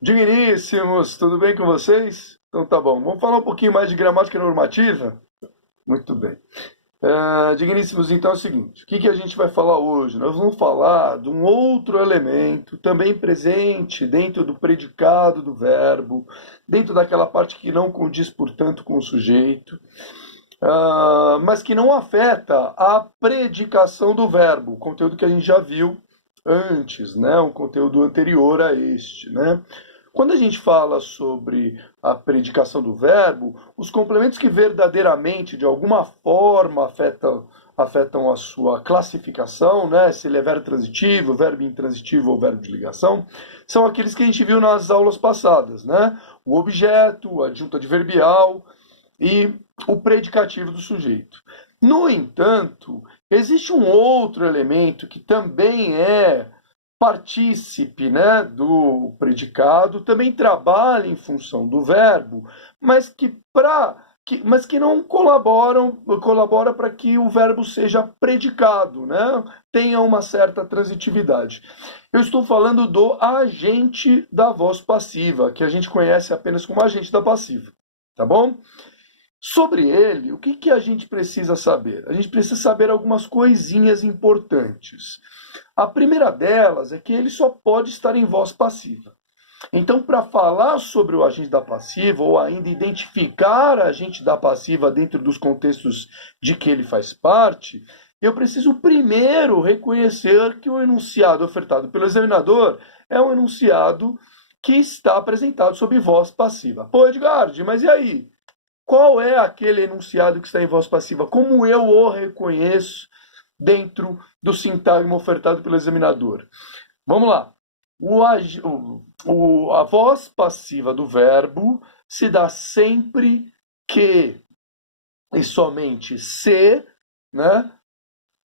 Digníssimos, tudo bem com vocês? Então tá bom, vamos falar um pouquinho mais de gramática normativa? Muito bem. Digníssimos, então é o seguinte, o que a gente vai falar hoje? Nós vamos falar de um outro elemento também presente dentro do predicado do verbo, dentro daquela parte que não condiz, portanto, com o sujeito, mas que não afeta a predicação do verbo, o conteúdo que a gente já viu antes, né? Um conteúdo anterior a este, né? Quando a gente fala sobre a predicação do verbo, os complementos que verdadeiramente, de alguma forma, afetam a sua classificação, né? Se ele é verbo transitivo, verbo intransitivo ou verbo de ligação, são aqueles que a gente viu nas aulas passadas, né? O objeto, a adjunta adverbial e o predicativo do sujeito. No entanto, existe um outro elemento que também é partícipe, né, do predicado, também trabalha em função do verbo, mas que não colabora para que o verbo seja predicado, né, tenha uma certa transitividade. Eu estou falando do agente da voz passiva, que a gente conhece apenas como agente da passiva, tá bom? Sobre ele, o que a gente precisa saber? A gente precisa saber algumas coisinhas importantes. A primeira delas é que ele só pode estar em voz passiva. Então, para falar sobre o agente da passiva, ou ainda identificar a agente da passiva dentro dos contextos de que ele faz parte, eu preciso primeiro reconhecer que o enunciado ofertado pelo examinador é um enunciado que está apresentado sob voz passiva. Pô, Edgard, mas e aí? Qual é aquele enunciado que está em voz passiva? Como eu o reconheço dentro do sintagma ofertado pelo examinador? Vamos lá. A voz passiva do verbo se dá sempre que e somente se, né,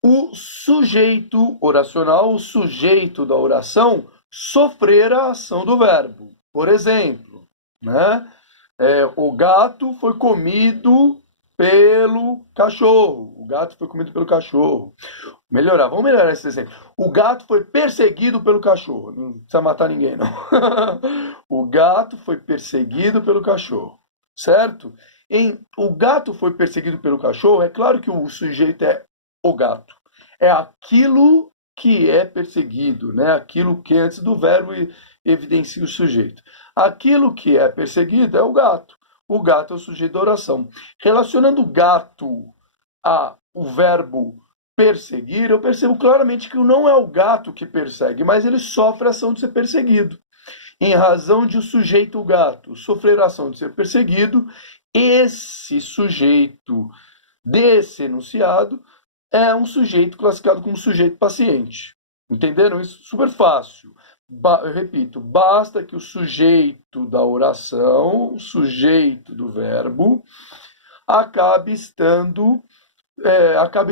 o sujeito oracional, o sujeito da oração, sofrer a ação do verbo. Por exemplo, né? O gato foi comido pelo cachorro. O gato foi comido pelo cachorro. Vamos melhorar esse exemplo. O gato foi perseguido pelo cachorro. Não precisa matar ninguém, não. O gato foi perseguido pelo cachorro. Certo? O gato foi perseguido pelo cachorro, é claro que o sujeito é o gato. É aquilo que é perseguido, né? Aquilo que antes do verbo evidencia o sujeito. Aquilo que é perseguido é o gato. O gato é o sujeito da oração. Relacionando o gato ao verbo perseguir, eu percebo claramente que não é o gato que persegue, mas ele sofre a ação de ser perseguido. Em razão de o sujeito, o gato, sofrer a ação de ser perseguido, esse sujeito desse enunciado é um sujeito classificado como sujeito paciente. Entenderam isso? Super fácil. Eu repito, basta que o sujeito da oração, o sujeito do verbo, acabe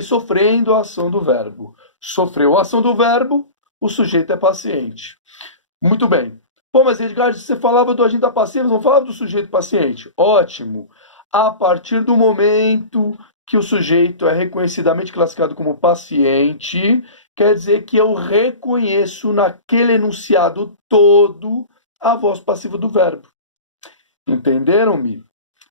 sofrendo a ação do verbo. Sofreu a ação do verbo, o sujeito é paciente. Muito bem. Pô, mas Edgar, você falava do agente passivo, não falava do sujeito paciente? Ótimo. A partir do momento que o sujeito é reconhecidamente classificado como paciente, quer dizer que eu reconheço naquele enunciado todo a voz passiva do verbo. Entenderam-me?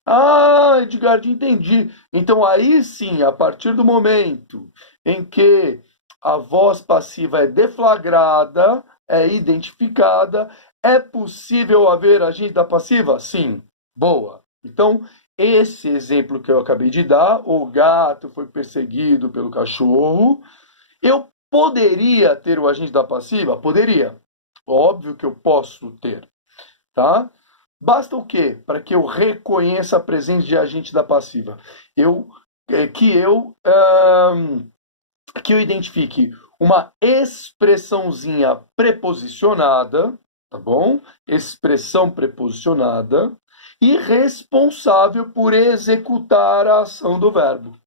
Ah, Edgar, entendi. Então aí sim, a partir do momento em que a voz passiva é deflagrada, é identificada, é possível haver agente da passiva? Sim. Boa. Então, esse exemplo que eu acabei de dar, o gato foi perseguido pelo cachorro, eu poderia ter o agente da passiva? Poderia. Óbvio que eu posso ter, tá? Basta o quê? Para que eu reconheça a presença de agente da passiva. Eu, que eu que eu identifique uma expressãozinha preposicionada, tá bom? Expressão preposicionada e responsável por executar a ação do verbo.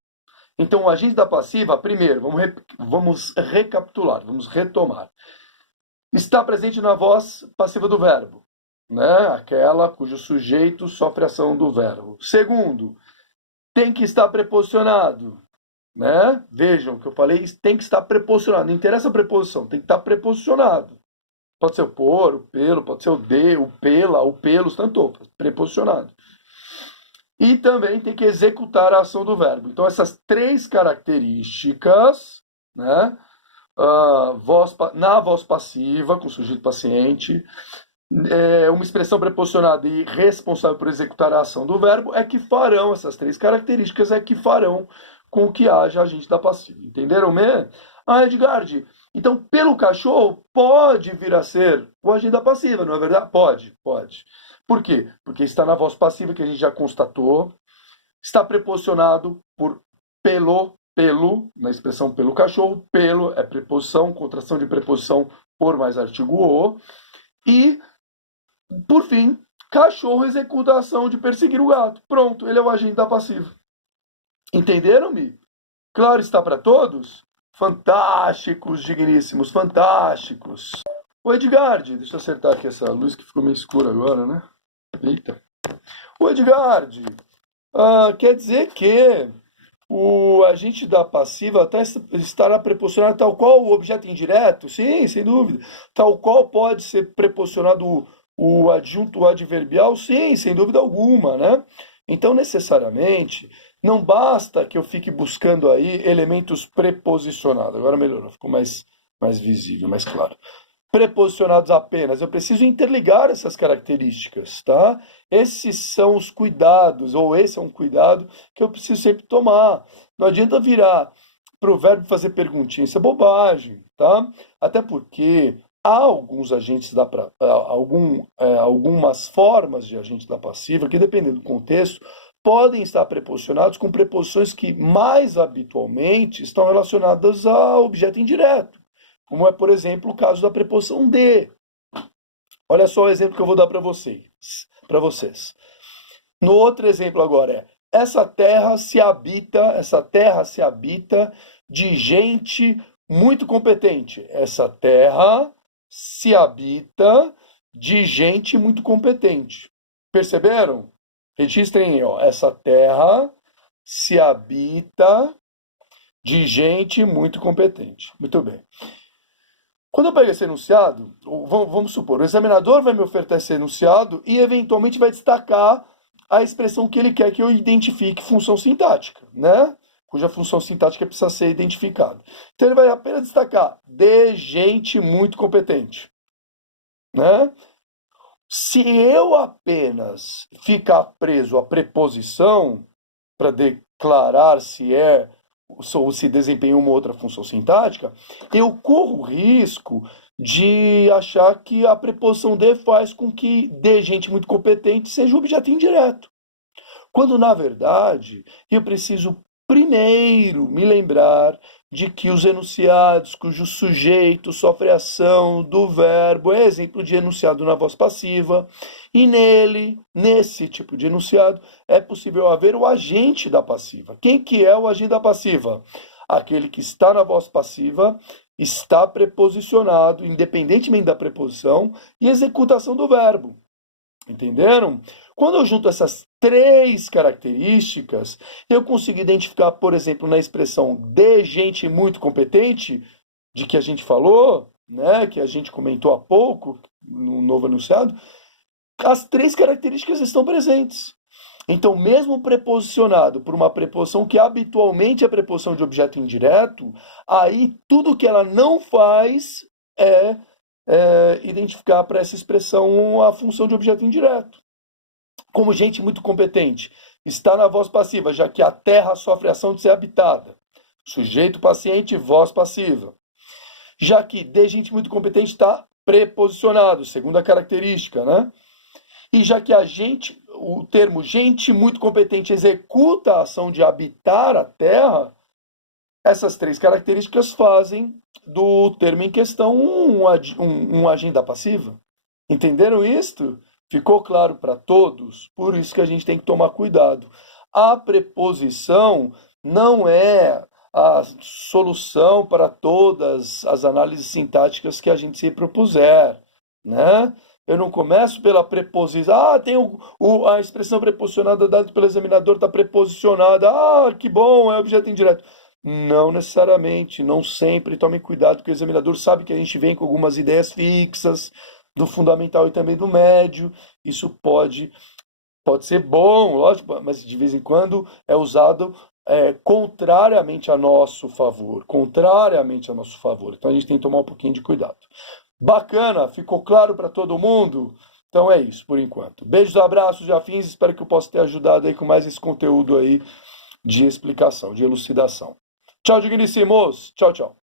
Então, o agente da passiva, primeiro, vamos recapitular, vamos retomar. Está presente na voz passiva do verbo, né? Aquela cujo sujeito sofre ação do verbo. Segundo, tem que estar preposicionado, né? Vejam que eu falei, tem que estar preposicionado. Não interessa a preposição, tem que estar preposicionado. Pode ser o por, o pelo, pode ser o de, o pela, o pelos, tanto, preposicionado. E também tem que executar a ação do verbo. Então, essas três características, né? Na voz passiva, com sujeito paciente, uma expressão preposicionada e responsável por executar a ação do verbo, é que farão, essas três características, é que farão com que haja agente da passiva. Entenderam, me? Edgard, então, pelo cachorro, pode vir a ser o agente da passiva, não é verdade? Pode, pode. Por quê? Porque está na voz passiva, que a gente já constatou, está preposicionado por pelo, na expressão pelo cachorro, pelo é preposição, contração de preposição por mais artigo o, e, por fim, cachorro executa a ação de perseguir o gato. Pronto, ele é o agente da passiva. Entenderam-me? Claro está para todos? Fantásticos, digníssimos, fantásticos. O Edgard, deixa eu acertar aqui essa luz que ficou meio escura agora, né? Eita. O Edgard, quer dizer que o agente da passiva até estará preposicionado tal qual o objeto indireto? Sim, sem dúvida. Tal qual pode ser preposicionado o adjunto adverbial? Sim, sem dúvida alguma, né? Então, necessariamente, não basta que eu fique buscando aí elementos preposicionados. Agora melhorou, ficou mais visível, mais claro. Preposicionados apenas, eu preciso interligar essas características, tá? Esses são os cuidados, ou esse é um cuidado que eu preciso sempre tomar. Não adianta virar para o verbo fazer perguntinha, isso é bobagem, tá? Até porque há alguns agentes algumas formas de agente da passiva que, dependendo do contexto, podem estar preposicionados com preposições que mais habitualmente estão relacionadas ao objeto indireto. Como é, por exemplo, o caso da preposição de. Olha só o exemplo que eu vou dar para vocês. No outro exemplo agora essa terra se habita de gente muito competente. Essa terra se habita de gente muito competente. Perceberam? Registrem aí, ó. Essa terra se habita de gente muito competente. Muito bem. Quando eu pego esse enunciado, vamos supor, o examinador vai me ofertar esse enunciado e eventualmente vai destacar a expressão que ele quer que eu identifique função sintática, né? Cuja função sintática precisa ser identificada. Então ele vai apenas destacar de gente muito competente, né? Se eu apenas ficar preso à preposição para declarar se ou se desempenhou uma outra função sintática, eu corro o risco de achar que a preposição de faz com que de gente muito competente seja o objeto indireto. Quando, na verdade, eu preciso primeiro me lembrar de que os enunciados cujo sujeito sofre ação do verbo é exemplo de enunciado na voz passiva, e nesse tipo de enunciado, é possível haver o agente da passiva. Quem que é o agente da passiva? Aquele que está na voz passiva, está preposicionado, independentemente da preposição, e executa a ação do verbo. Entenderam? Quando eu junto essas três características, eu consigo identificar, por exemplo, na expressão de gente muito competente, de que a gente falou, né, que a gente comentou há pouco, no novo enunciado, as três características estão presentes. Então, mesmo preposicionado por uma preposição que habitualmente é preposição de objeto indireto, aí tudo que ela não faz é identificar para essa expressão a função de objeto indireto. Como gente muito competente, está na voz passiva, já que a terra sofre a ação de ser habitada. Sujeito paciente, voz passiva. Já que de gente muito competente está preposicionado, segunda característica, né? E já que o termo gente muito competente executa a ação de habitar a terra, essas três características fazem do termo em questão um agente da passiva. Entenderam isto? Ficou claro para todos? Por isso que a gente tem que tomar cuidado. A preposição não é a solução para todas as análises sintáticas que a gente se propuser, né? Eu não começo pela preposição. Tem a expressão preposicionada dada pelo examinador está preposicionada. Que bom, é objeto indireto. Não necessariamente, não sempre. Tome cuidado, porque o examinador sabe que a gente vem com algumas ideias fixas, do fundamental e também do médio. Isso pode ser bom, lógico, mas de vez em quando é usado contrariamente a nosso favor. Contrariamente a nosso favor. Então a gente tem que tomar um pouquinho de cuidado. Bacana, ficou claro para todo mundo? Então é isso por enquanto. Beijos, abraços e afins. Espero que eu possa ter ajudado aí com mais esse conteúdo aí de explicação, de elucidação. Tchau, digníssimos. Tchau, tchau.